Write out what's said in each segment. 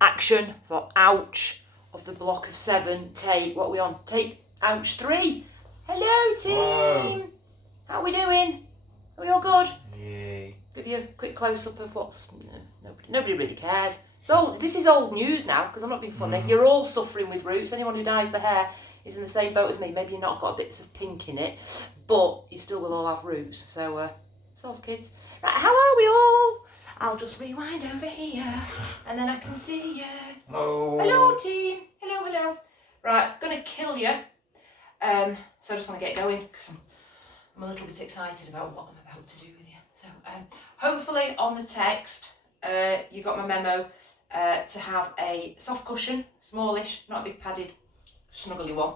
action for ouch of the block of 7. Take, what are we on? Take ouch 3. Hello team. Whoa. How are we doing? Are we all good? Yay. Give you a quick close up of what's. Nobody really cares. So this is old news now because I'm not being funny. You're all suffering with roots. Anyone who dyes the hair is in the same boat as me. Maybe you've not got bits of pink in it, but you still will all have roots. So those kids. Right, how are we all? I'll just rewind over here and then I can see you. Hello. Hello team. Hello. Right, gonna kill you. So I just want to get going because I'm a little bit excited about what I'm about to do with you. So hopefully on the text you got my memo to have a soft cushion, smallish, not a big padded snuggly one,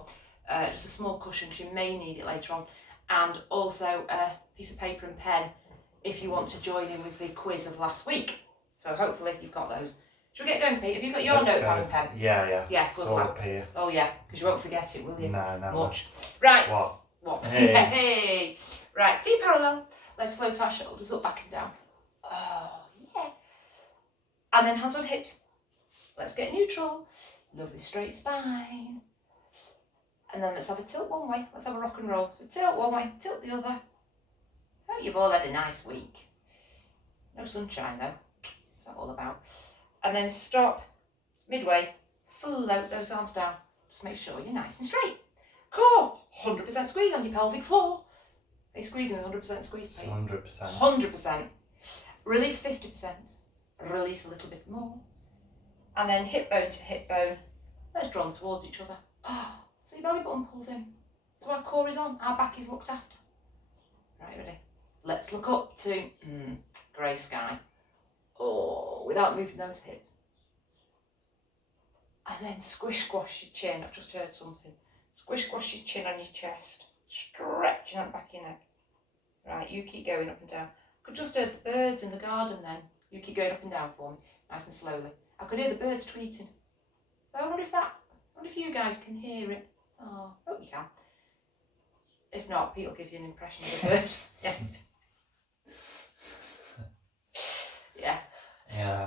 just a small cushion because you may need it later on, and also a piece of paper and pen if you want to join in with the quiz of last week. So hopefully you've got those. Should we get going, Pete? Have you got your notepad and pen? Yeah. Yeah, good luck. Up here. Oh yeah, because you won't forget it, will you? No. Much. Right. What? Hey. Hey. Hey. Right, feet parallel. Let's float our shoulders up, back and down. Oh, yeah. And then hands on hips. Let's get neutral. Lovely straight spine. And then let's have a tilt one way. Let's have a rock and roll. So tilt one way, tilt the other. Hope you've all had a nice week. No sunshine though. What's that all about? And then stop midway. Float those arms down. Just make sure you're nice and straight. Core, 100% squeeze on your pelvic floor. Are you squeezing with 100% squeeze, Pete? 100%. 100%. Release 50%. Release a little bit more. And then hip bone to hip bone. Let's draw them towards each other. So your belly button pulls in. So our core is on, our back is looked after. Right, ready? Let's look up to grey sky. Oh, without moving those hips. And then squish squash your chin. I've just heard something. Squish squash your chin on your chest. Stretching out back your neck. Right, you keep going up and down. I could just hear the birds in the garden then. You keep going up and down for me, nice and slowly. I could hear the birds tweeting. So I wonder if you guys can hear it. Oh, hope you can. If not, Pete will give you an impression of the bird.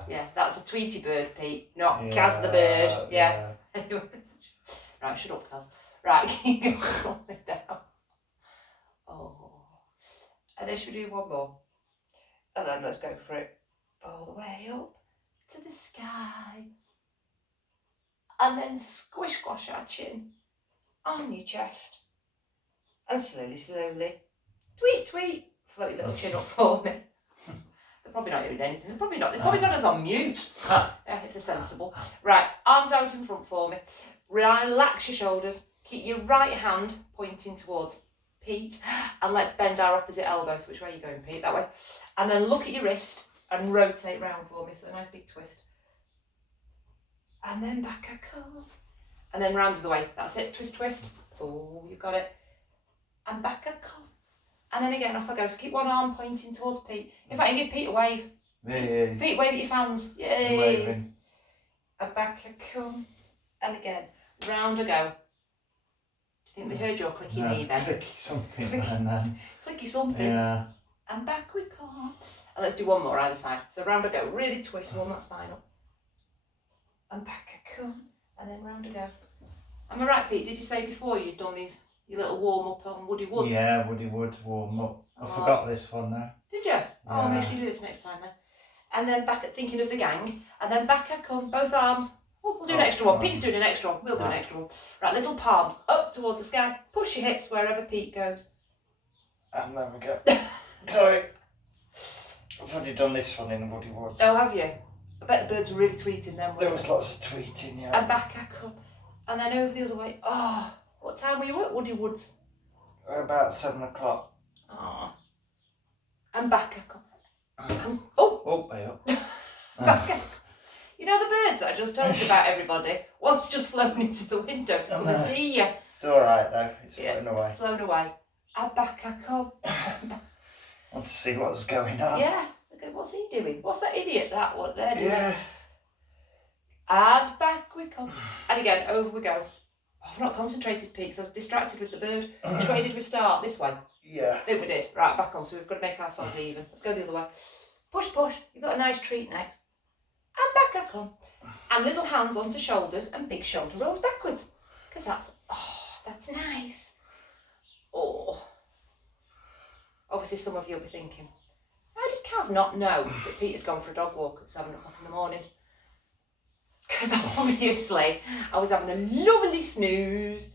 Yeah, that's a Tweety bird, Pete, not Kaz the bird. Yeah. Anyway. Right, shut up, Kaz. Right, keep going up and down. Oh. And then should we do one more? And then let's go for it. All the way up to the sky. And then squish squash our chin on your chest. And slowly, tweet, float your little chin up for me. They're probably not doing anything. They've probably got us on mute. If they're sensible. Right, arms out in front for me. Relax your shoulders. Keep your right hand pointing towards Pete. And let's bend our opposite elbow. So which way are you going, Pete? That way. And then look at your wrist and rotate round for me. So a nice big twist. And then back I come. And then round the other way. That's it. Twist. Oh, you've got it. And back I come. And then again, off I go. So keep one arm pointing towards Pete. In fact, you can give Pete a wave. Yay. Pete, wave at your fans. Yay. I'm waving. And back I come. And again, round I go. Do you think they heard your clicky knee then? Clicky something then. Clicky something. Yeah. And back we come. And let's do one more either side. So round I go. Really twist, warm that spine up. And back I come. And then round I go. Am I right, Pete? Did you say before you'd done these, your little warm up on Woody Woods? Yeah, Woody Woods warm up. I forgot this one now. Did you? Oh, make sure you do this next time then. And then back at thinking of the gang. And then back I come, both arms. Oh, we'll do an extra one. Pete's doing an extra one. We'll do an extra one. Right, little palms up towards the sky. Push your hips wherever Pete goes. And there we go. Sorry. I've already done this one in Woody Woods. Oh, have you? I bet the birds were really tweeting then. There was lots of tweeting, yeah. And back I come. And then over the other way. Oh, what time were you at Woody Woods? About 7 o'clock. Oh. And back I come. And, Oh, way up. back I come. You know the birds that I just told you about, everybody? One's just flown into the window to come and see you. It's alright though, it's flown away. Flown away. And back I come. Want to see what's going on. Yeah. Okay, what's he doing? What's that idiot what they're doing? Yeah. And back we come. And again, over we go. Oh, I've not concentrated, Pete, because I was distracted with the bird. Which way did we start? This way? Yeah. I think we did. Right, back on. So we've got to make ourselves even. Let's go the other way. Push. You've got a nice treat next. And back back I come. And little hands onto shoulders and big shoulder rolls backwards. Because that's nice. Oh. Obviously some of you will be thinking, how did Kaz not know that Pete had gone for a dog walk at 7 o'clock in the morning? Because obviously I was having a lovely snooze.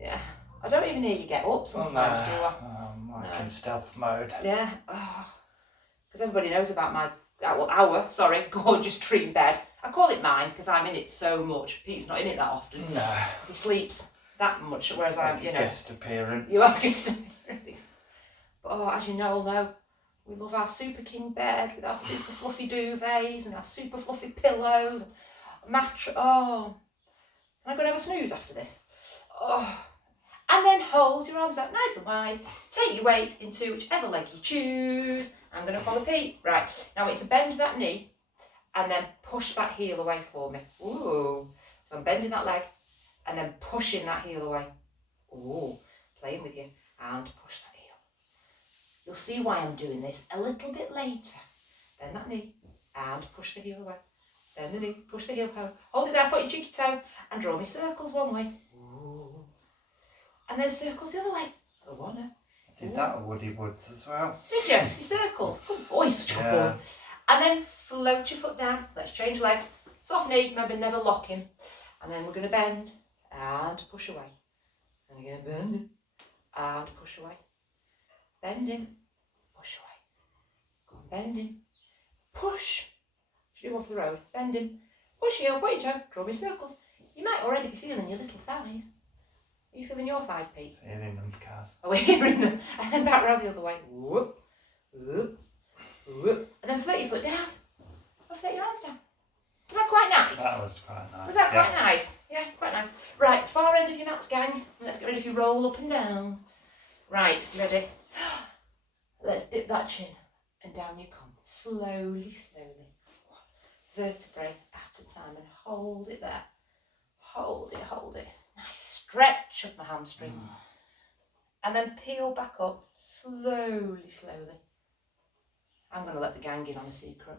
Yeah, I don't even hear you get up sometimes, do I? I'm like in stealth mode. Yeah, because everybody knows about our gorgeous tree bed. I call it mine because I'm in it so much. Pete's not in it that often. No. Because he sleeps that much, whereas I'm, guest appearance. You are guest appearance. But as you all know, we love our super king bed with our super fluffy duvets and our super fluffy pillows, mattress. Oh, am I going to have a snooze after this? Oh, and then hold your arms out nice and wide. Take your weight into whichever leg you choose. I'm going to follow Pete. Right, now I want you to bend that knee and then push that heel away for me. Ooh, so I'm bending that leg and then pushing that heel away. Ooh, playing with you, and push that heel. You'll see why I'm doing this a little bit later. Bend that knee and push the heel away. Bend the knee, push the heel home. Hold it there, put your cheeky toe and draw me circles one way. Ooh. And then circles the other way. I wanna. Did that at Woody Woods as well. Did you? You circled. Good boy, such a boy. And then float your foot down. Let's change legs. Soft knee, remember never lock him. And then we're going to bend and push away. And again, bend and push away. Bending, push away. Go on, bending, push. Should you off the road? Bending, push heel, point your toe, draw me circles. You might already be feeling your little thighs. Are you feeling your thighs, Pete? Feeling them, Kaz. Oh, we're hearing them. And then back round the other way. Whoop, whoop, whoop. And then float your foot down. Or float your arms down. Was that quite nice? That was quite nice. Was that quite nice? Yeah, quite nice. Right, far end of your mats, gang. Let's get ready for your roll up and downs. Right, you ready? Let's dip that chin and down you come. Slowly, slowly. Vertebrae at a time and hold it there. Hold it, hold it. Nice stretch of my hamstrings. And then peel back up slowly, slowly. I'm going to let the gang in on a secret.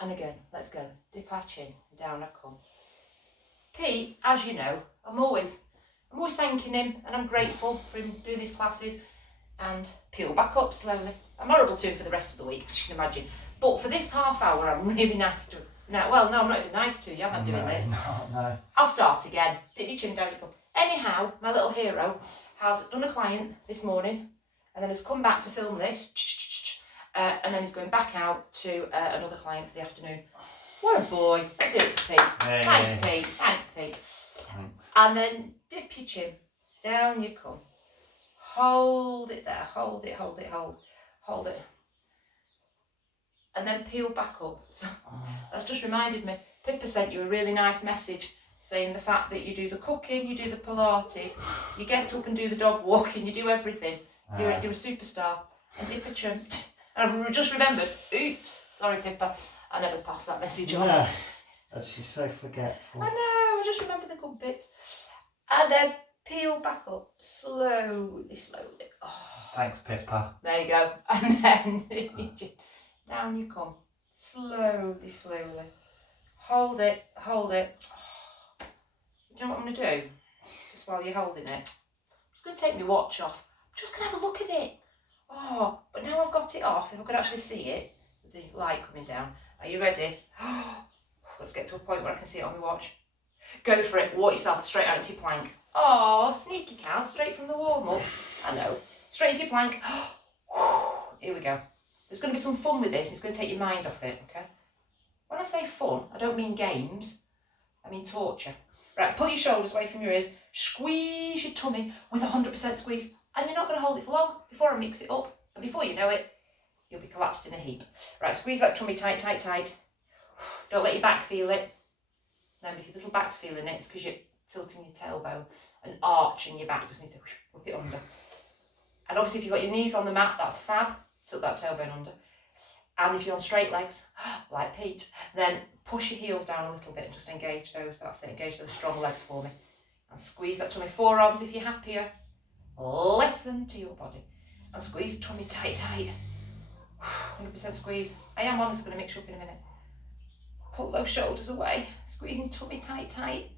And again, let's go. Dip our chin, down I come. Pete, as you know, I'm always thanking him and I'm grateful for him doing these classes. And peel back up slowly. I'm horrible to him for the rest of the week, as you can imagine. But for this half hour, I'm really nice to him. No, well, no, I'm not even nice to you. I'm not doing this. No. I'll start again. Dip your chin down, you come. Anyhow, my little hero has done a client this morning and then has come back to film this. And then he's going back out to another client for the afternoon. What a boy. Let's do it for Pete. Hey. Thanks, Pete. Thanks, Pete. Thanks. And then dip your chin. Down you come. Hold it there. Hold it, hold it, hold it. And then peel back up. So that's just reminded me. Pippa sent you a really nice message saying the fact that you do the cooking, you do the Pilates, you get up and do the dog walking, you do everything. You're a superstar. And Pippa jumped. And I just remembered, oops, sorry Pippa, I never passed that message on. No, she's so forgetful. I know, I just remember the good bits. And then peel back up, slowly, slowly. Oh. Thanks, Pippa. There you go. And then down you come, slowly, slowly. Hold it, hold it. Oh. You know what I'm going to do? Just while you're holding it, I'm just going to take my watch off. I'm just going to have a look at it. Oh, but now I've got it off, if I could actually see it, with the light coming down. Are you ready? Let's get to a point where I can see it on my watch. Go for it. Walk yourself straight out into your plank. Oh, sneaky Kaz, straight from the warm-up. I know. Straight into your plank. Here we go. There's going to be some fun with this. It's going to take your mind off it, okay? When I say fun, I don't mean games. I mean torture. Right, pull your shoulders away from your ears. Squeeze your tummy with 100% squeeze. And you're not going to hold it for long before I mix it up. And before you know it, you'll be collapsed in a heap. Right, squeeze that tummy tight, tight, tight. Don't let your back feel it. Remember, if your little back's feeling it, it's because you're tilting your tailbone and arching your back. You just need to whip it under. And obviously, if you've got your knees on the mat, that's fab. Tuck that tailbone under. And if you're on straight legs, like Pete, then push your heels down a little bit and just engage those. That's it, engage those strong legs for me. And squeeze that tummy. Forearms if you're happier. Listen to your body and squeeze the tummy tight, tight. 100% squeeze. I am honestly going to mix you up in a minute. Pull those shoulders away. Squeezing tummy tight, tight.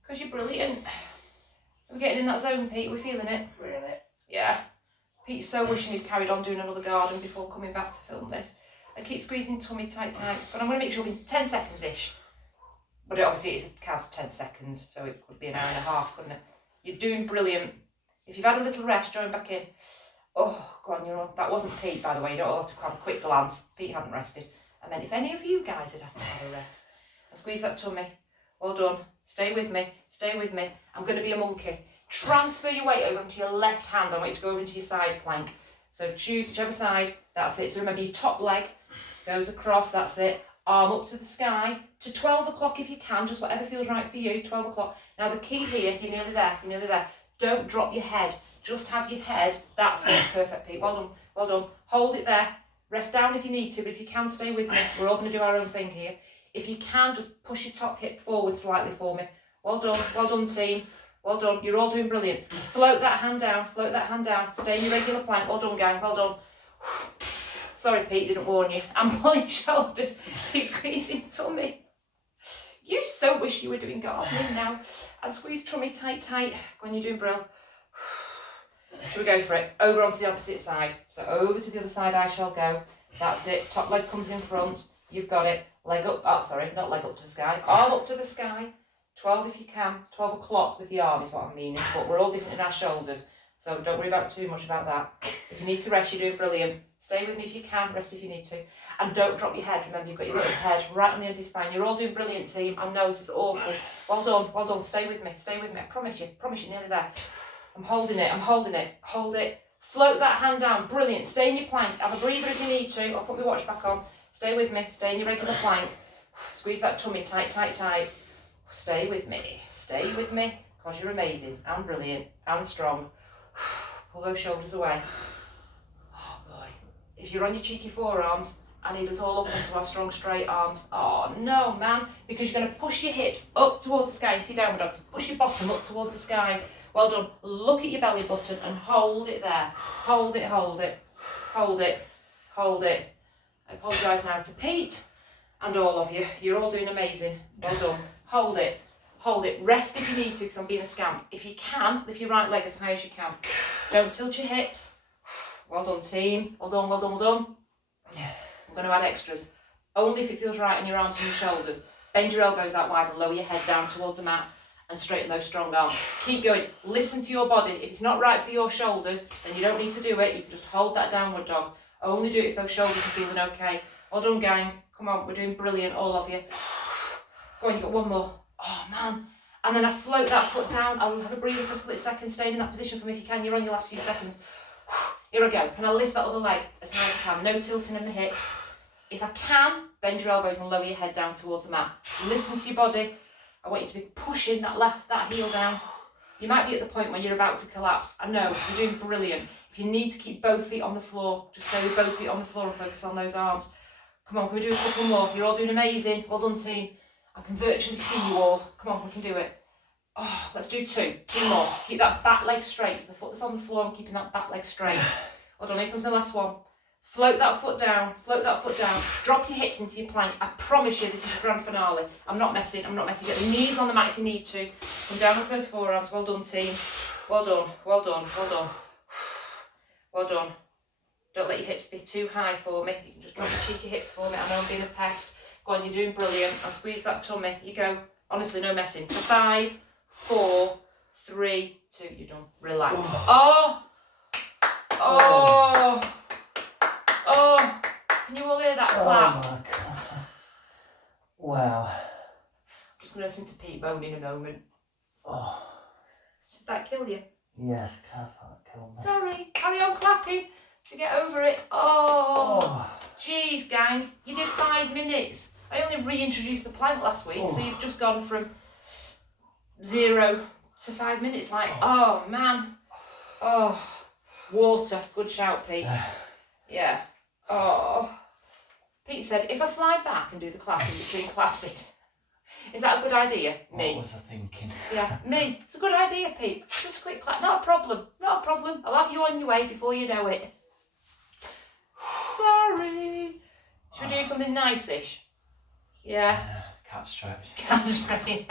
Because you're brilliant. Are we getting in that zone, Pete? Are we feeling it? Really? Yeah. Pete's so wishing he'd carried on doing another garden before coming back to film this. And keep squeezing tummy tight, tight. But I'm going to make sure in 10 seconds-ish. But obviously it's a cast 10 seconds, so it could be an hour and a half, couldn't it? You're doing brilliant. If you've had a little rest, join back in. Oh, go on, you're on. That wasn't Pete, by the way. You don't all have to have a quick glance. Pete hadn't rested. I meant if any of you guys had had to have a rest. And squeeze that tummy. Well done. Stay with me. Stay with me. I'm going to be a monkey. Transfer your weight over into your left hand. I want you to go over into your side plank. So choose whichever side. That's it. So remember your top leg goes across. That's it. Arm up to the sky. To 12 o'clock if you can. Just whatever feels right for you. 12 o'clock. Now the key here, you're nearly there. You're nearly there. Don't drop your head. Just have your head. That's it. Perfect, Pete. Well done. Well done. Hold it there. Rest down if you need to, but if you can, stay with me. We're all going to do our own thing here. If you can, just push your top hip forward slightly for me. Well done team. Well done, you're all doing brilliant. Float that hand down, stay in your regular plank. Well done gang, well done. Sorry Pete, didn't warn you. I'm pulling shoulders, keep squeezing tummy. You so wish you were doing gardening now. And squeeze tummy tight, tight when you're doing brill. Should we go for it? Over onto the opposite side. So over to the other side I shall go. That's it, top leg comes in front. You've got it. Leg up, not leg up to the sky. Arm up to the sky. 12 if you can. 12 o'clock with the arm is what I'm meaning. But we're all different in our shoulders. So don't worry about too much about that. If you need to rest, you're doing brilliant. Stay with me if you can. Rest if you need to. And don't drop your head. Remember, you've got your little head right on the end of your spine. You're all doing brilliant, team. I know this is awful. Well done. Well done. Stay with me. Stay with me. I promise you. Nearly there. I'm holding it. Hold it. Float that hand down. Brilliant. Stay in your plank. Have a breather if you need to. I'll put my watch back on. Stay with me. Stay in your regular plank. Squeeze that tummy tight, tight, tight. Stay with me. Stay with me. Because you're amazing and brilliant and strong. Pull those shoulders away. Oh boy. If you're on your cheeky forearms, I need us all up onto our strong straight arms. Oh no, man. Because you're going to push your hips up towards the sky into your downward dog. So push your bottom up towards the sky. Well done. Look at your belly button and hold it there. Hold it. I apologise now to Pete and all of you. You're all doing amazing. Well done. Hold it. Rest if you need to, because I'm being a scamp. If you can, lift your right leg as high as you can. Don't tilt your hips. Well done, team. Well done. I'm going to add extras. Only if it feels right on your arms and your shoulders. Bend your elbows out wide and lower your head down towards the mat and straighten those strong arms. Keep going. Listen to your body. If it's not right for your shoulders, then you don't need to do it. You can just hold that downward dog. Only do it if those shoulders are feeling okay. Well done, gang. Come on, we're doing brilliant, all of you. Go on, you got one more. Oh, man. And then I float that foot down. I'll have a breather for a split second. Stay in that position for me if you can. You're on your last few seconds. Here I go. Can I lift that other leg as high as I can? No tilting in the hips. If I can, bend your elbows and lower your head down towards the mat. Listen to your body. I want you to be pushing that heel down. You might be at the point when you're about to collapse. I know, you're doing brilliant. If you need to keep both feet on the floor, just stay with both feet on the floor and focus on those arms. Come on, can we do a couple more? You're all doing amazing. Well done, team. I can virtually see you all. Come on, we can do it. Oh, let's do two more. Keep that back leg straight. So the foot that's on the floor, I'm keeping that back leg straight. Well done, here comes my last one. Float that foot down. Drop your hips into your plank. I promise you this is the grand finale. I'm not messing. Get the knees on the mat if you need to. Come down onto those forearms. Well done, team. Well done. Don't let your hips be too high for me. You can just drop your cheeky hips for me. I know I'm being a pest. Go on, you're doing brilliant. And squeeze that tummy. You go. Honestly, no messing. 5, 4, 3, 2. You're done. Relax. Oh. Can you all hear that clap? Oh my God. Wow. I'm just going to listen to Pete moan in a moment. Oh. Should that kill you? Yes, Kath, that killed me. Sorry. Carry on clapping to get over it. Oh. Jeez, gang. You did 5 minutes. I only reintroduced the plank last week, so you've just gone from 0 to 5 minutes. Like, oh man. Oh. Water. Good shout, Pete. Yeah. Oh. Pete said, if I fly back and do the class in between classes, is that a good idea? Me. What was I thinking? Yeah, me. It's a good idea, Pete. Just a quick clap. Not a problem. I'll have you on your way before you know it. Sorry. Should we do something nice-ish? Yeah. Cat stretch. Can't straight.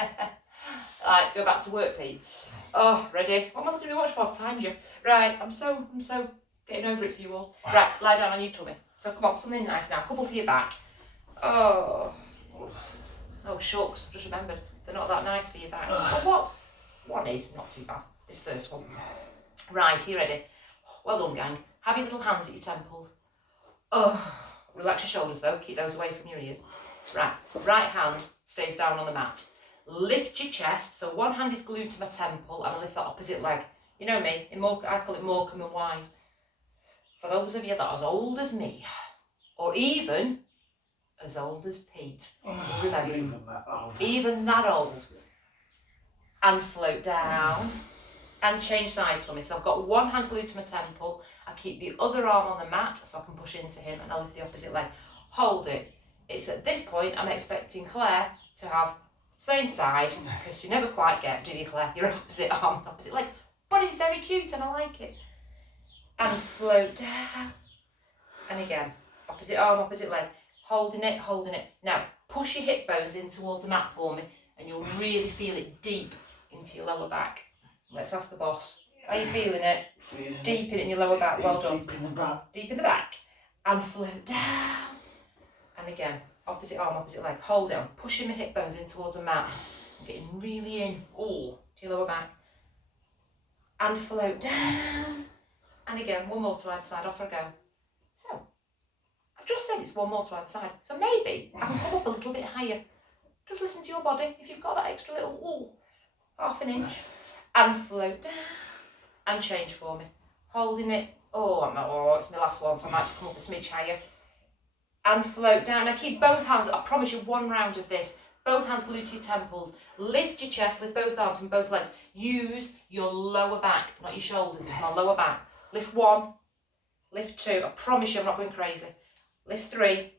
Right, go back to work, Pete. Oh, ready? What am I looking to watch for? I've timed you. Right, I'm so getting over it for you all. Right, lie down on your tummy. So come on, something nice now. Couple for your back. Oh. Oh, shucks. Just remembered. They're not that nice for your back. But what? One is not too bad. This first one. Right, you ready? Well done, gang. Have your little hands at your temples. Oh. Relax your shoulders though. Keep those away from your ears. Right hand stays down on the mat. Lift your chest, so one hand is glued to my temple and I lift the opposite leg. You know me, I call it Morecambe and Wise. For those of you that are as old as me, or even as old as Pete, remember, even that old, and float down and change sides for me. So I've got one hand glued to my temple, I keep the other arm on the mat so I can push into him and I lift the opposite leg. Hold it. It's at this point I'm expecting Claire to have same side, because you never quite get, do you, Claire? Your opposite arm and opposite leg. But it's very cute and I like it. And float down. And again, opposite arm, opposite leg. Holding it, holding it. Now, push your hip bones in towards the mat for me and you'll really feel it deep into your lower back. Let's ask the boss. Are you feeling it? Deep in your lower back. Well done. Deep in the back. Deep in the back. And float down. And again, opposite arm, opposite leg. Hold it. I'm pushing my hip bones in towards the mat. I'm getting really in. To your lower back. And float down. And again, one more to either side. Off I go. So, I've just said it's one more to either side. So maybe I can come up a little bit higher. Just listen to your body. If you've got that extra little, half an inch. And float down. And change for me. Holding it. It's my last one, so I might just come up a smidge higher. And float down. Now keep both hands, I promise you one round of this. Both hands glued to your temples. Lift your chest, lift both arms and both legs. Use your lower back, not your shoulders, it's my lower back. Lift one, lift two. I promise you I'm not going crazy. Lift three.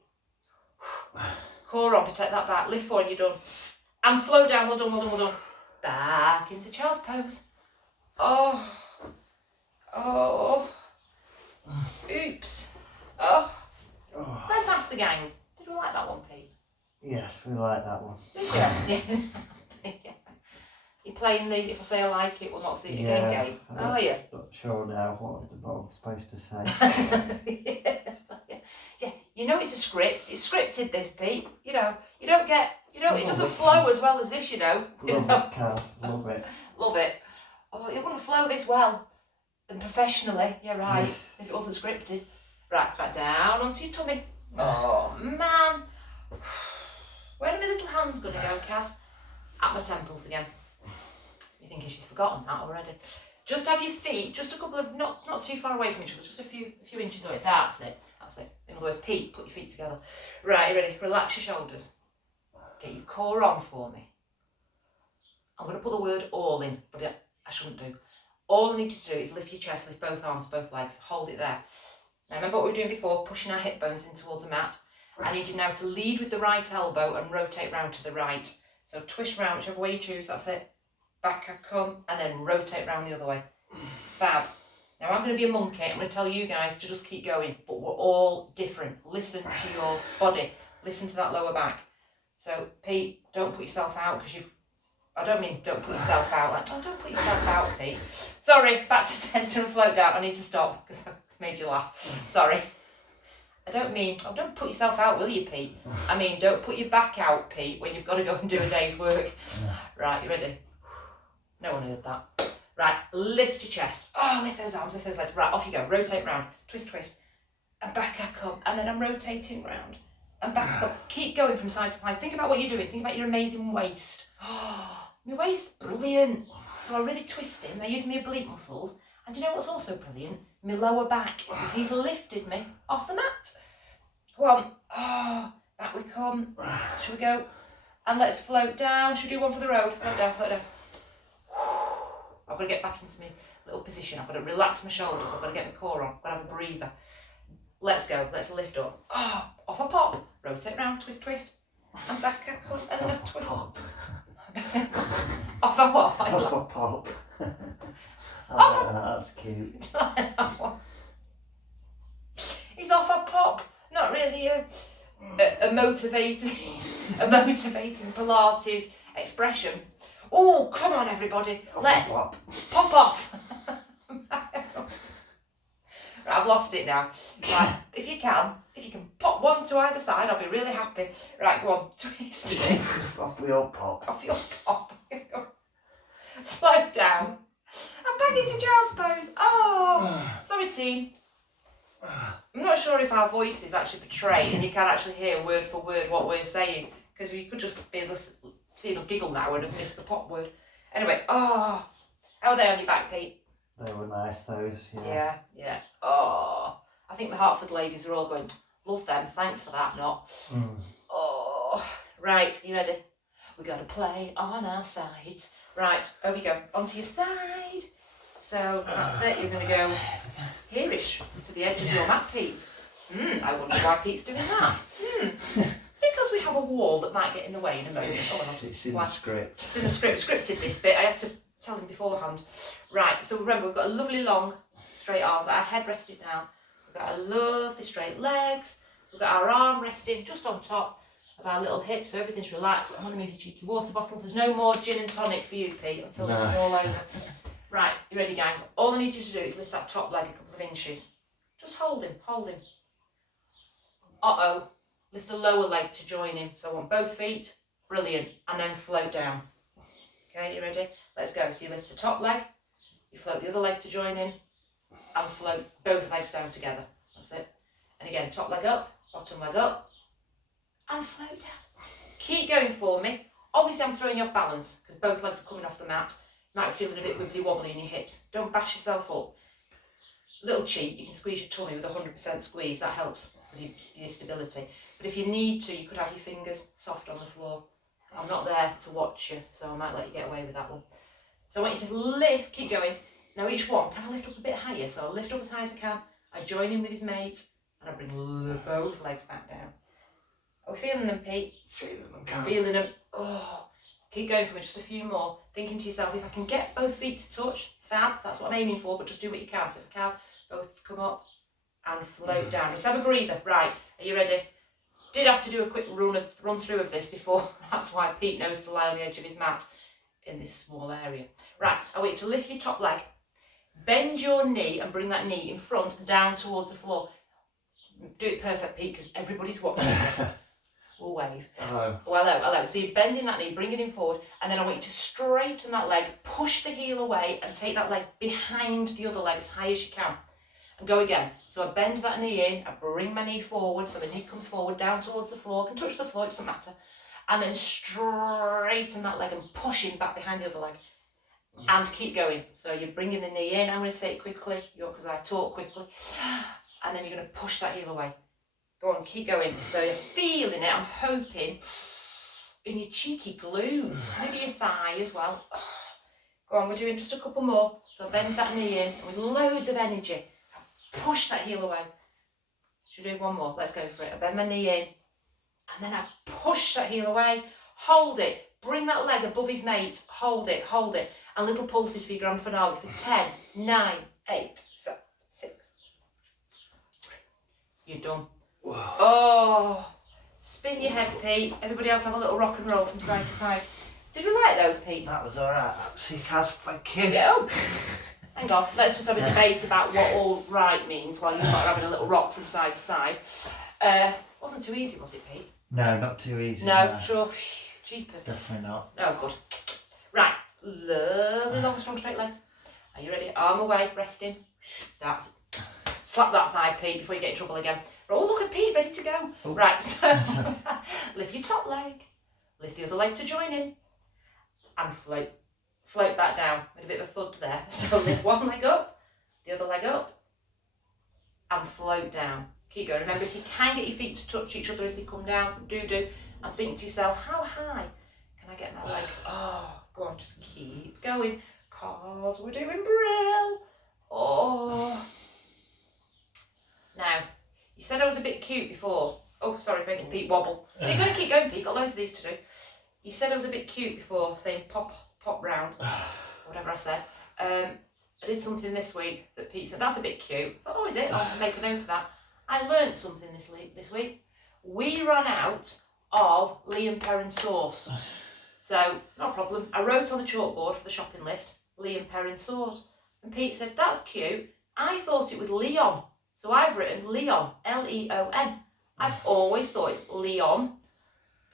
Core on, protect that back. Lift four and you're done. And float down, well done, well done, well done. Back into child's pose. Oops. Let's ask the gang. Did we like that one, Pete? Yes, we like that one. Did you? Yes. You're playing the if I say I like it, we'll not see it again game. Are you? Not sure now what the bog's supposed to say. Yeah, you know it's a script. It's scripted, this, Pete. You know, it doesn't flow as well as this, you know. Love it, Kaz. Love it. Love it. Oh, it wouldn't flow this well. And professionally, you're right, if it wasn't scripted. Right, back down onto your tummy. Oh, man. Where are my little hands going to go, Kaz? At my temples again. You're thinking she's forgotten that already. Just have your feet, just a couple of, not too far away from each other, just a few inches away. That's it. In other words, Pete, put your feet together. Right, you ready? Relax your shoulders. Get your core on for me. I'm going to put the word all in, but I shouldn't do. All I need you to do is lift your chest, lift both arms, both legs, hold it there. Now remember what we were doing before, pushing our hip bones in towards the mat. I need you now to lead with the right elbow and rotate round to the right. So twist round, whichever way you choose, that's it. Back I come, and then rotate round the other way. Fab. Now I'm going to be a monkey, I'm going to tell you guys to just keep going, but we're all different. Listen to your body, listen to that lower back. So Pete, don't put yourself out, because I don't mean don't put yourself out, like, don't put yourself out, Pete. Sorry, back to centre and float down. I need to stop, because I made you laugh. Sorry. I don't mean, don't put yourself out, will you, Pete? I mean, don't put your back out, Pete, when you've got to go and do a day's work. Right, you ready? No one heard that. Right, lift your chest. Lift those arms, lift those legs. Right, off you go. Rotate round. Twist, twist. And back I come. And then I'm rotating round. And back I come. Keep going from side to side. Think about what you're doing. Think about your amazing waist. My waist's brilliant. So I really twist him. I use my oblique muscles. And do you know what's also brilliant? My lower back. Because he's lifted me off the mat. Go on. Back we come. Shall we go? And let's float down. Should we do one for the road? Float down, float down. I've got to get back into my little position. I've got to relax my shoulders. I've got to get my core on. I've got to have a breather. Let's go. Let's lift up. Off a pop. Rotate round. Twist, twist. And back I come. And then a twist. Pop. Off a what? Off a pop. That's cute. He's off a pop. Not really a motivating a motivating Pilates expression. Oh, come on everybody, let's pop off. Right, I've lost it now. Right, if you can pop one to either side, I'll be really happy. Right, go on, twist it. Off we all pop. Off your pop. Float down. And back into child's pose. Oh, sorry team. I'm not sure if our voices actually portray and you can actually hear word for word what we're saying, because you could just be seeing us giggle now and have missed the pop word. Anyway, how are they on your back, Pete? They were nice, those. Yeah. Oh, I think the Hartford ladies are all going, love them, thanks for that, not. Oh, right, you ready? We got to play on our sides. Right, over you go, onto your side. So that's it, you're going to go here-ish to the edge of your mat, Pete. I wonder why Pete's doing that. Because we have a wall that might get in the way in a moment. It's in the script. It's in the script, scripted this bit. I had to tell him beforehand. Right, so remember we've got a lovely long straight arm, got our head rested down. We've got our lovely straight legs. We've got our arm resting just on top of our little hips, so everything's relaxed. I'm going to move your cheeky water bottle. There's no more gin and tonic for you, Pete, until this is all over. Right, you ready, gang? All I need you to do is lift that top leg a couple of inches. Just hold him. Uh-oh. Lift the lower leg to join him. So I want both feet. Brilliant. And then float down. Okay, you ready? Let's go. So you lift the top leg, you float the other leg to join in, and float both legs down together. That's it. And again, top leg up, bottom leg up, and float down. Keep going for me. Obviously I'm throwing you off balance because both legs are coming off the mat. You might be feeling a bit wibbly wobbly in your hips. Don't bash yourself up. Little cheat, you can squeeze your tummy with 100% squeeze, that helps with your stability. But if you need to, you could have your fingers soft on the floor. I'm not there to watch you, so I might let you get away with that one. So I want you to lift, keep going. Now each one, can I lift up a bit higher? So I'll lift up as high as I can. I join in with his mate, and I bring both legs back down. Are we feeling them, Pete? Feeling them, Kaz. Feeling them. Oh, keep going for me, just a few more. Thinking to yourself, if I can get both feet to touch, fab, that's what I'm aiming for, but just do what you can. So if I can, both come up and float down. Just have a breather. Right, are you ready? Did have to do a quick run through of this before. That's why Pete knows to lie on the edge of his mat in this small area. Right, I want you to lift your top leg, bend your knee and bring that knee in front and down towards the floor. Do it perfect, Pete, because everybody's watching you. We'll wave. Hello. Hello. So you're bending that knee, bringing it in forward, and then I want you to straighten that leg, push the heel away and take that leg behind the other leg as high as you can. And go again. So I bend that knee in, I bring my knee forward, so the knee comes forward, down towards the floor, can touch the floor, it doesn't matter. And then straighten that leg and push him back behind the other leg. And keep going. So you're bringing the knee in, I'm going to say it quickly, because I talk quickly. And then you're going to push that heel away. Go on, keep going. So you're feeling it, I'm hoping, in your cheeky glutes, maybe your thigh as well. Go on, we're doing just a couple more. So bend that knee in with loads of energy. Push that heel away. Should we do one more? Let's go for it. I bend my knee in, and then I push that heel away. Hold it. Bring that leg above his mate. Hold it. And little pulses for your grand finale for 10, 9, 8, 7, 6. You're done. Whoa. Oh, spin your head, Pete. Everybody else have a little rock and roll from side to side. Did we like those, Pete? That was alright. See, Kaz, thank you. Yeah. Oh. Hang on, let's just have a debate about what all right means while you're not having a little rock from side to side. Wasn't too easy, was it, Pete? No, not too easy. No, sure. Jeepers. Definitely not. Oh, good. Right, lovely long, strong, straight legs. Are you ready? Arm away, resting. That's slap that thigh, Pete, before you get in trouble again. Oh, look at Pete, ready to go. Oh. Right, so lift your top leg, lift the other leg to join in, and float back down. Made a bit of a thud there. So lift one leg up, the other leg up, and float down. Keep going. Remember, if you can get your feet to touch each other as they come down, do. And think to yourself, how high can I get my leg? Oh, go on, just keep going. Cause we're doing brill. Oh. Now, you said I was a bit cute before. Oh, sorry, making Pete wobble. But you're going to keep going, Pete. Got loads of these to do. You said I was a bit cute before, saying pop round, whatever I said. I did something this week that Pete said, that's a bit cute. I thought, oh, is it? I'll make a note of that. I learnt something this week. We ran out of Liam Perrin sauce. So, no problem. I wrote on the chalkboard for the shopping list, Liam Perrin sauce. And Pete said, that's cute. I thought it was Leon. So I've written Leon, Leon. I've always thought it's Leon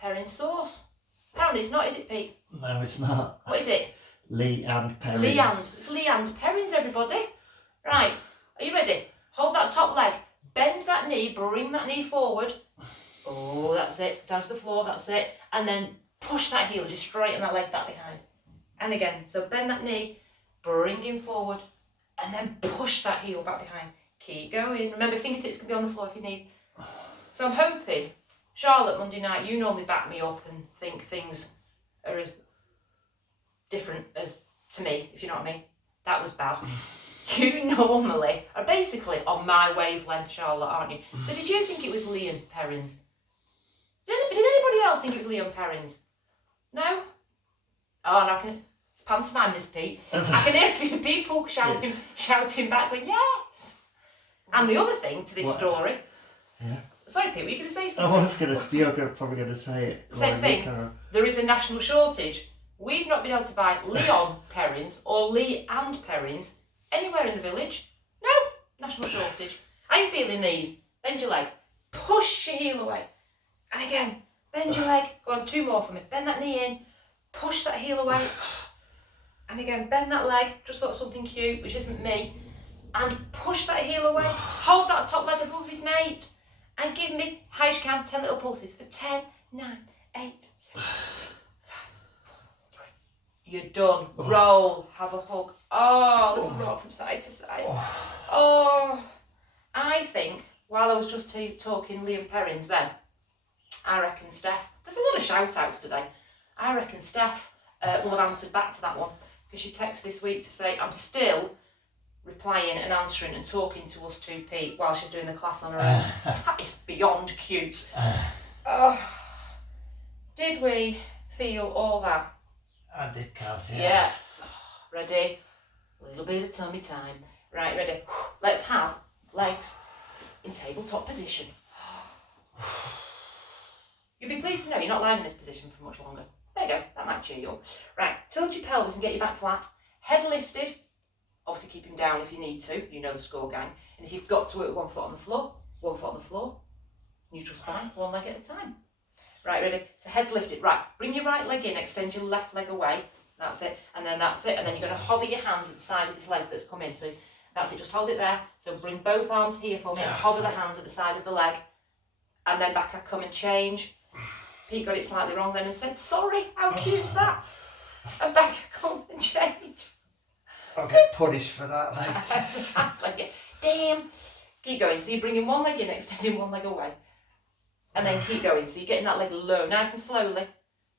Perrin sauce. Apparently it's not, is it, Pete? No, it's not. What is it? Lee and Perrin. It's Lee and Perrins, everybody. Right, are you ready? Hold that top leg. Bend that knee, bring that knee forward. Oh, that's it. Down to the floor, that's it. And then push that heel, just straighten that leg back behind. And again, so bend that knee, bring him forward, and then push that heel back behind. Keep going. Remember, fingertips can be on the floor if you need. So I'm hoping, Charlotte, Monday night, you normally back me up and think things are as different as to me, if you know what I mean. That was bad. You normally are basically on my wavelength, Charlotte, aren't you? So did you think it was Liam Perrins? Did anybody else think it was Liam Perrins? No? Oh, no, I can... It's pantomime, Miss Pete. I can hear a few people shouting back, going, yes! And the other thing to this story... Yeah. Sorry, Pete, were you going to say something? I was going to speak, I'm probably going to say it. Same thing. There is a national shortage. We've not been able to buy Leon Perrins or Lee and Perrins anywhere in the village. No, national shortage. Are you feeling these? Bend your leg. Push your heel away. And again, bend your leg. Go on, 2 more for me. Bend that knee in. Push that heel away. And again, bend that leg. Just thought of something cute, which isn't me. And push that heel away. Hold that top leg above his mate. And give me, high as you can, 10 little pulses for 10, 9, 8, 7, 6, 5, 4, 3. You're done. Roll. Have a hug. Oh, little rock from side to side. Oh. I think, while I was just talking Liam Perrins then, I reckon Steph, there's a lot of shout outs today. I reckon Steph will have answered back to that one. Because she texted this week to say, I'm still replying and answering and talking to us two, Pete, while she's doing the class on her own. That is beyond cute. Did we feel all that? I did, Kaz, Yeah. Ready? A little bit of tummy time. Right, ready? Let's have legs in tabletop position. You'll be pleased to know you're not lying in this position for much longer. There you go, that might cheer you up. Right, tilt your pelvis and get your back flat. Head lifted. Obviously keep him down if you need to, you know the score, gang. And if you've got to work 1 foot on the floor, 1 foot on the floor. Neutral spine, 1 leg at a time. Right, ready? So head's lifted. Right, bring your right leg in, extend your left leg away. That's it. And then that's it. And then you're going to hover your hands at the side of this leg that's come in. So that's it, just hold it there. So bring both arms here for me and hover the hand at the side of the leg. And then back I come and change. Pete got it slightly wrong then and said, sorry, how cute's that? And back I come and change. I'll get punished for that, like. Damn. Keep going. So you're bringing 1 leg in, extending 1 leg away. And then keep going. So you're getting that leg low, nice and slowly.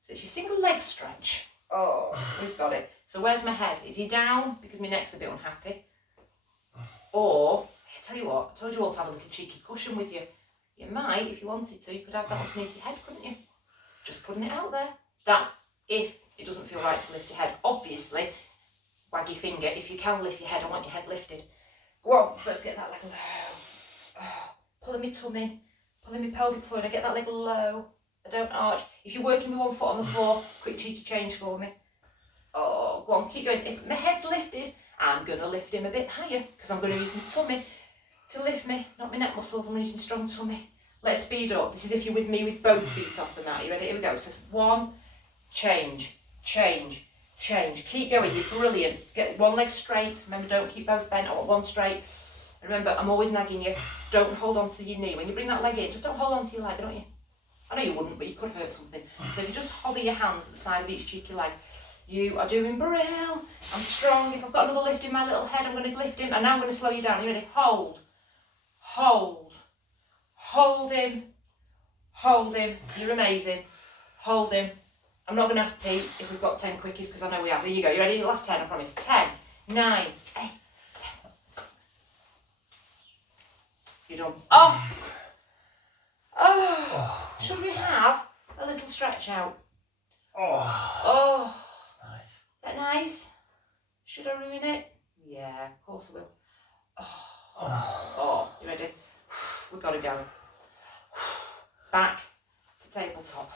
So it's your single leg stretch. Oh, we've got it. So where's my head? Is he down? Because my neck's a bit unhappy. Or, I tell you what, I told you all to have a little cheeky cushion with you. You might, if you wanted to, you could have that underneath your head, couldn't you? Just putting it out there. That's if it doesn't feel right to lift your head. Obviously, wag your finger. If you can lift your head, I want your head lifted. Go on, so let's get that leg low. Oh, pulling my tummy, pulling my pelvic floor, and I get that leg low. I don't arch. If you're working with 1 foot on the floor, quick cheeky change for me. Oh, go on, keep going. If my head's lifted, I'm going to lift him a bit higher because I'm going to use my tummy to lift me, not my neck muscles. I'm using strong tummy. Let's speed up. This is if you're with me with both feet off the mat. You ready? Here we go. So 1, change, change, change. Keep going. You're brilliant. Get 1 leg straight. Remember, don't keep both bent. I want 1 straight. Remember, I'm always nagging you. Don't hold on to your knee. When you bring that leg in, just don't hold on to your leg, don't you? I know you wouldn't, but you could hurt something. So if you just hover your hands at the side of each cheeky leg, you are doing brill. I'm strong. If I've got another lift in my little head, I'm going to lift him. And now I'm going to slow you down. You ready? Hold. Hold. Hold him. Hold him. You're amazing. Hold him. I'm not going to ask Pete if we've got 10 quickies because I know we have. Here you go. You ready? Last 10, I promise. 10, 9, 8, 7, 6. You're done. Oh. Oh. Should we have a little stretch out? Oh. Nice. Is that nice? Should I ruin it? Yeah, of course I will. Oh, you ready? We've got to go. Back to to tabletop.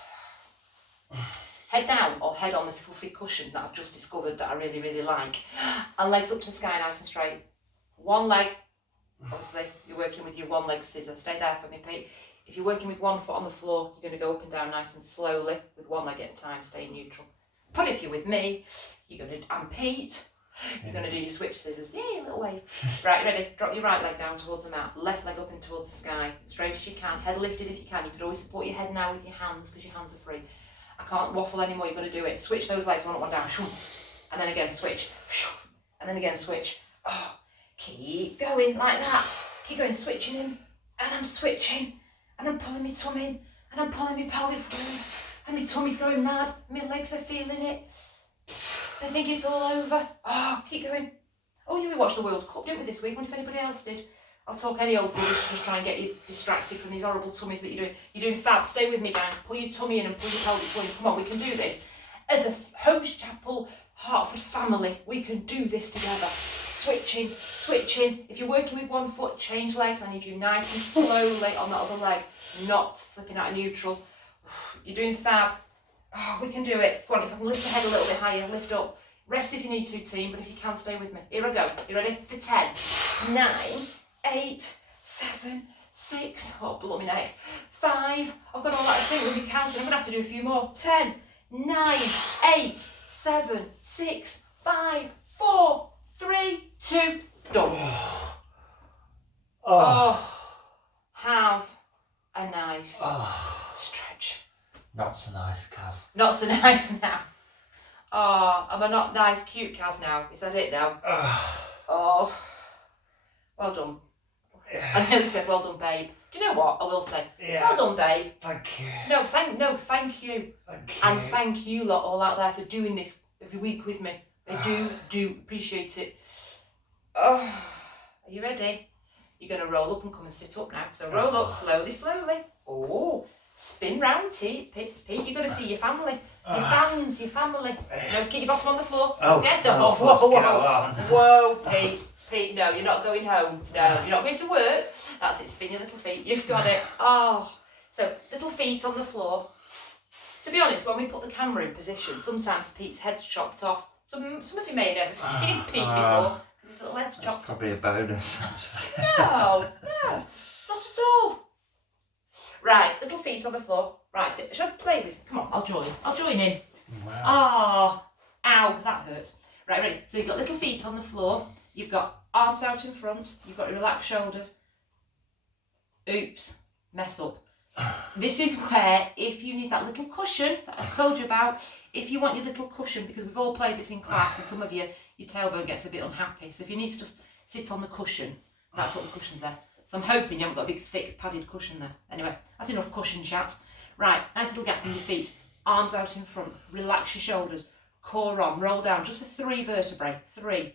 Head down or head on this fluffy cushion that I've just discovered that I really, really like. And legs up to the sky nice and straight. One leg, obviously you're working with your one leg scissor. Stay there for me, Pete. If you're working with one foot on the floor, you're going to go up and down nice and slowly with one leg at a time, stay neutral. But if you're with me, you're going to, and Pete, you're going to do your switch scissors. Yay, little wave. Right, ready? Drop your right leg down towards the mat, left leg up and towards the sky, straight as you can, head lifted if you can. You could always support your head now with your hands because your hands are free. I can't waffle anymore, you've got to do it. Switch those legs, one up, one down. And then again, switch. And then again, switch. Oh, keep going like that. Keep going, switching him. And I'm switching. And I'm pulling my tummy in. And I'm pulling my pelvic floor. And my tummy's going mad. My legs are feeling it. I think it's all over. Oh, keep going. Oh, yeah, we watched the World Cup, didn't we, this week? I wonder if anybody else did. I'll talk any old rubbish to just try and get you distracted from these horrible tummies that you're doing. You're doing fab. Stay with me, gang. Pull your tummy in and pull your pelvic floor in. Come on, we can do this. As a Homes Chapel Hertford family, we can do this together. Switching, switching. If you're working with one foot, change legs. I need you nice and slowly on that other leg, not slipping out of neutral. You're doing fab. Oh, we can do it. Go on, if I can lift the head a little bit higher, lift up. Rest if you need to, team, but if you can, stay with me. Here I go. You ready? For 10, 9, 8, 7, 6, oh, blow my neck, 5, I've got all that to sync with me counting, I'm going to have to do a few more. 10, 9, 8, 7, 6, 5, 4, 3, 2, done. Oh, have a nice stretch. Not so nice, Kaz. Not so nice now. Oh, am I not nice, cute, Kaz now? Is that it now? Oh, well done. I nearly said, well done, babe. Do you know what? I will say, well done, babe. Thank you. No, thank you. Thank you. And thank you lot all out there for doing this every week with me. I do appreciate it. Oh, are you ready? You're going to roll up and come and sit up now. So roll up slowly, slowly. Oh, spin round, Pete. Pete, you've got to see your family. Your fans, your family. No, get your bottom on the floor. Oh, get no, off. Whoa, go on. Whoa, Pete. Pete, no, you're not going home. No, you're not going to work. That's it, spin your little feet. You've got it. Oh, so little feet on the floor. To be honest, when we put the camera in position, sometimes Pete's head's chopped off. Some of you may have never seen Pete before, because his little head's chopped off. Probably a bonus. No, not at all. Right, little feet on the floor. Right, so shall I play with? Come on, I'll join in. Wow. Oh, ow, that hurts. Right, ready. So you've got little feet on the floor. You've got arms out in front. You've got relaxed shoulders. Oops, mess up. This is where, if you need that little cushion that I told you about, if you want your little cushion, because we've all played this in class and some of you, your tailbone gets a bit unhappy. So if you need to just sit on the cushion, that's what the cushion's there. So I'm hoping you haven't got a big, thick, padded cushion there. Anyway, that's enough cushion chat. Right, nice little gap in your feet. Arms out in front. Relax your shoulders. Core on. Roll down just for 3 vertebrae. 3,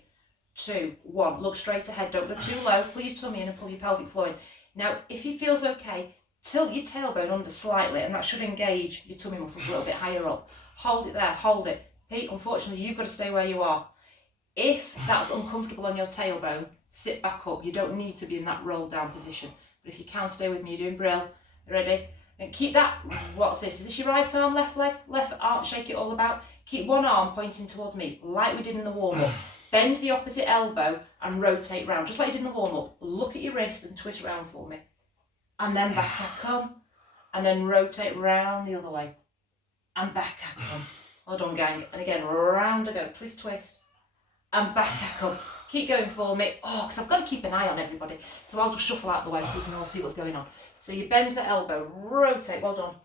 2, 1. Look straight ahead. Don't go too low. Pull your tummy in and pull your pelvic floor in. Now, if it feels okay, tilt your tailbone under slightly, and that should engage your tummy muscles a little bit higher up. Hold it there. Hold it. Pete, unfortunately, you've got to stay where you are. If that's uncomfortable on your tailbone, sit back up. You don't need to be in that rolled down position. But if you can, stay with me. You're doing brill. Ready? And keep that. What's this? Is this your right arm, left leg? Left arm, shake it all about. Keep one arm pointing towards me, like we did in the warm-up. Bend the opposite elbow and rotate round, just like you did in the warm-up. Look at your wrist and twist round for me. And then back I come. And then rotate round the other way. And back I come. Hold on, gang. And again, round I go. Twist, twist. And back I come. Keep going for me. Oh, because I've got to keep an eye on everybody. So I'll just shuffle out the way so you can all see what's going on. So you bend the elbow, rotate, well done.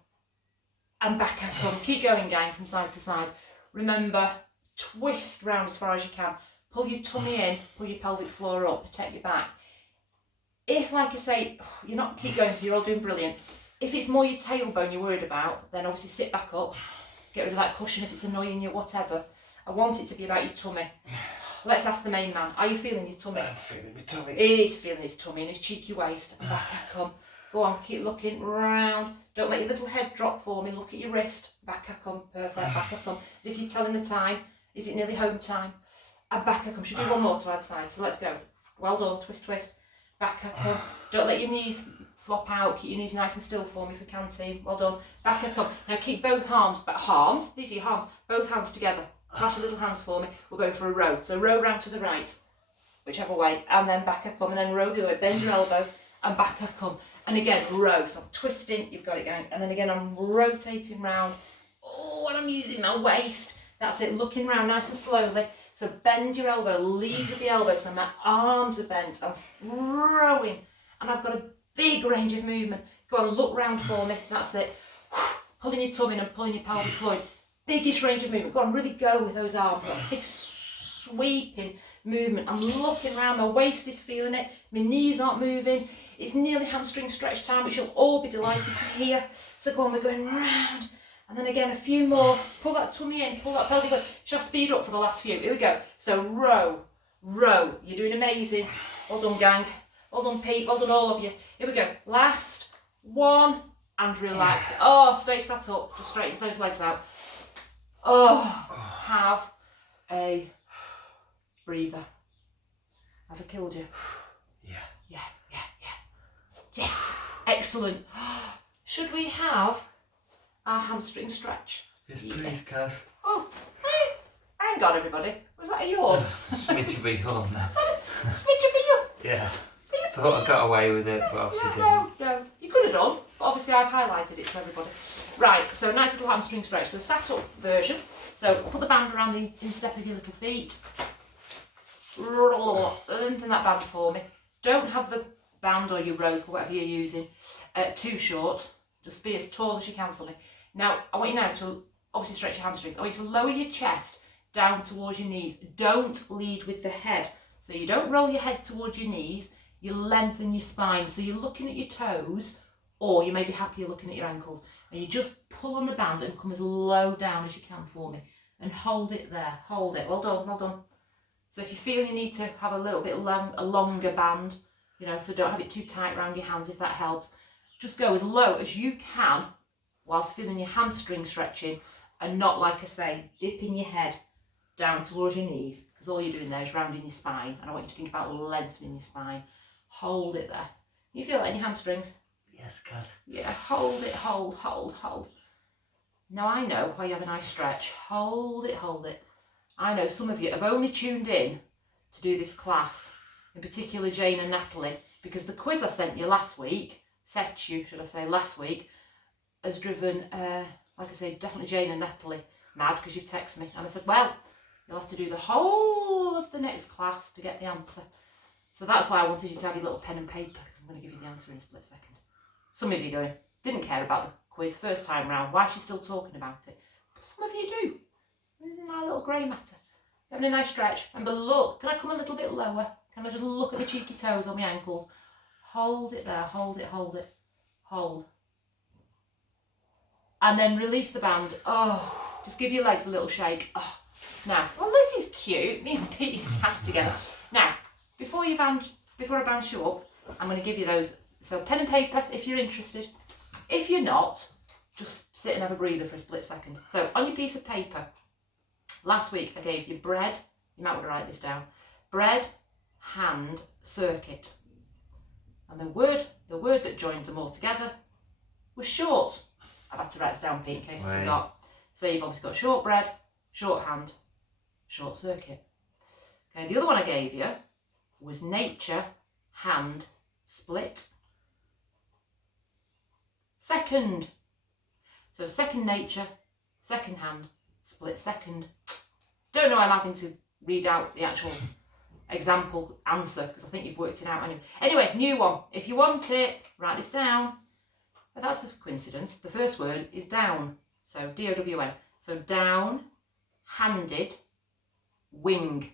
And back I come. Keep going, gang, from side to side. Remember, twist round as far as you can. Pull your tummy in, pull your pelvic floor up, protect your back. If, like I say, you're not, keep going, you're all doing brilliant. If it's more your tailbone you're worried about, then obviously sit back up. Get rid of that cushion if it's annoying you, whatever. I want it to be about your tummy. Let's ask the main man. Are you feeling your tummy? I'm feeling my tummy. He is feeling his tummy and his cheeky waist. And back I come. Go on, keep looking round. Don't let your little head drop for me. Look at your wrist. Back I come. Perfect. Back I come. As if you're telling the time. Is it nearly home time? And back I come. Should we do one more to either side? So let's go. Well done. Twist, twist. Back I come. Don't let your knees flop out, keep your knees nice and still for me if we can see. Well done. Back and come. Now keep both arms, these are your arms, both hands together. Pass your little hands for me. We're going for a row. So row round to the right, whichever way, and then back and come, and then row the other way. Bend your elbow and back and come. And again, row. So I'm twisting, you've got it going. And then again, I'm rotating round. Oh, and I'm using my waist. That's it, looking round nice and slowly. So bend your elbow, lead with the elbow, so my arms are bent. I'm rowing, and I've got a big range of movement. Go on, look round for me. That's it. Pulling your tummy in and pulling your pelvic floor. Biggest range of movement. Go on, really go with those arms. That big sweeping movement. I'm looking round, my waist is feeling it. My knees aren't moving. It's nearly hamstring stretch time, which you'll all be delighted to hear. So go on, we're going round. And then again, a few more. Pull that tummy in, pull that pelvic floor. Shall I speed up for the last few? Here we go. So row, row. You're doing amazing. Well done, gang. Well done, Pete. Well done, all of you. Here we go. Last one, and relax. Oh, stay sat up. Just straighten those legs out. Oh, have a breather. Have I killed you? Yeah. Yes, excellent. Should we have our hamstring stretch? Yes, please, Kaz. Oh, hey, hang on, everybody. Was that a yawn? Smidge of a yawn now. Was that a smidge of a yawn? Yeah. Thought I got away with it, but obviously didn't. No. You could have done, but obviously I've highlighted it to everybody. Right, so nice little hamstring stretch. So a sat up version. So put the band around the instep of your little feet. Lengthen that band for me. Don't have the band or your rope or whatever you're using too short. Just be as tall as you can for me. Now, I want you now to obviously stretch your hamstrings. I want you to lower your chest down towards your knees. Don't lead with the head. So you don't roll your head towards your knees. You lengthen your spine. So you're looking at your toes, or you may be happier looking at your ankles. And you just pull on the band and come as low down as you can for me. And hold it there. Hold it. Well done, well done. So if you feel you need to have a little bit a longer band, so don't have it too tight around your hands if that helps. Just go as low as you can whilst feeling your hamstring stretching, and not, like I say, dipping your head down towards your knees, because all you're doing there is rounding your spine, and I want you to think about lengthening your spine. Hold it there. You feel that in your hamstrings? Yes, Kaz. Yeah, hold it, hold. Now I know why you have a nice stretch. Hold it. I know some of you have only tuned in to do this class, in particular Jane and Natalie, because the quiz I sent you last week, last week, has driven, like I say, definitely Jane and Natalie mad, because you've texted me. And I said, well, you'll have to do the whole of the next class to get the answer. So that's why I wanted you to have your little pen and paper, because I'm going to give you the answer in a split second. Some of you going, didn't care about the quiz first time round, why is she still talking about it? But some of you do. This is my little grey matter. Having a nice stretch. And but look, can I come a little bit lower? Can I just look at my cheeky toes on my ankles? Hold it there, hold it. Hold. And then release the band. Oh, just give your legs a little shake. Oh. Now, well, this is cute. Me and Pete sat together. Now, before I band you up, I'm going to give you those. So pen and paper if you're interested. If you're not, just sit and have a breather for a split second. So on your piece of paper, last week I gave you bread. You might want to write this down. Bread, hand, circuit. And the word that joined them all together was short. I've had to write this down, Pete, in case I forgot. So you've obviously got short bread, short hand, short circuit. Okay, the other one I gave you was nature, hand, split, second. So second nature, second hand, split second. Don't know, I'm having to read out the actual example answer, because I think you've worked it out anyway. New one. If you want it, write this down. But that's a coincidence. The first word is down. So D-O-W-N. So down, handed, wing.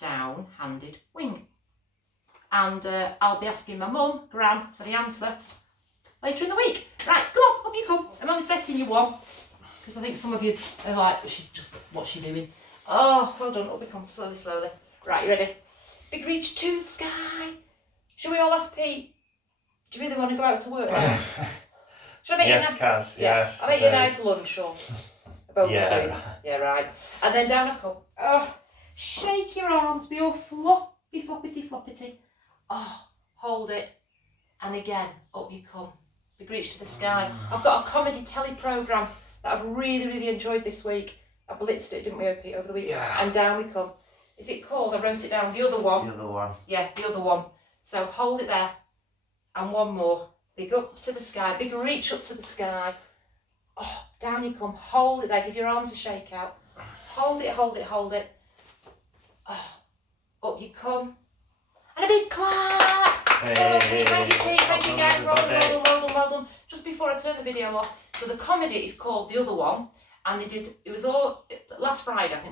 Down, handed, wing. And I'll be asking my mum, Gran, for the answer later in the week. Right, come on, up you come. I'm only setting you one, because I think some of you are like, what's she doing? Oh, well done, up you come, slowly. Right, you ready? Big reach to the sky. Should we all ask Pete? Do you really want to go out to work now? Should I make yes, you Kaz, yes. I'll make you a nice lunch or a bowl of soup. Right. Yeah, right. And then down a cup. Oh, shake your arms, be all floppity. Oh, hold it. and again, up you come. Big reach to the sky. I've got a comedy telly programme that I've really, really enjoyed this week. I blitzed it, didn't we, Pete, over the weekend? Yeah. And down we come. Is it called? I wrote it down. The other one. The other one. Yeah, the other one. So hold it there. And one more. Big up to the sky. Big reach up to the sky. Oh, down you come. Hold it there. Give your arms a shake out. Hold it, hold it, hold it. Oh, up you come. And a big clap. Hey, Well done, Pete. Thank you, Pete. Thank you, well guys. done, Well done, well everybody. done, well done, well done. Just before I turn the video off. So the comedy is called The Other One. And they did, it was all, last Friday, I think.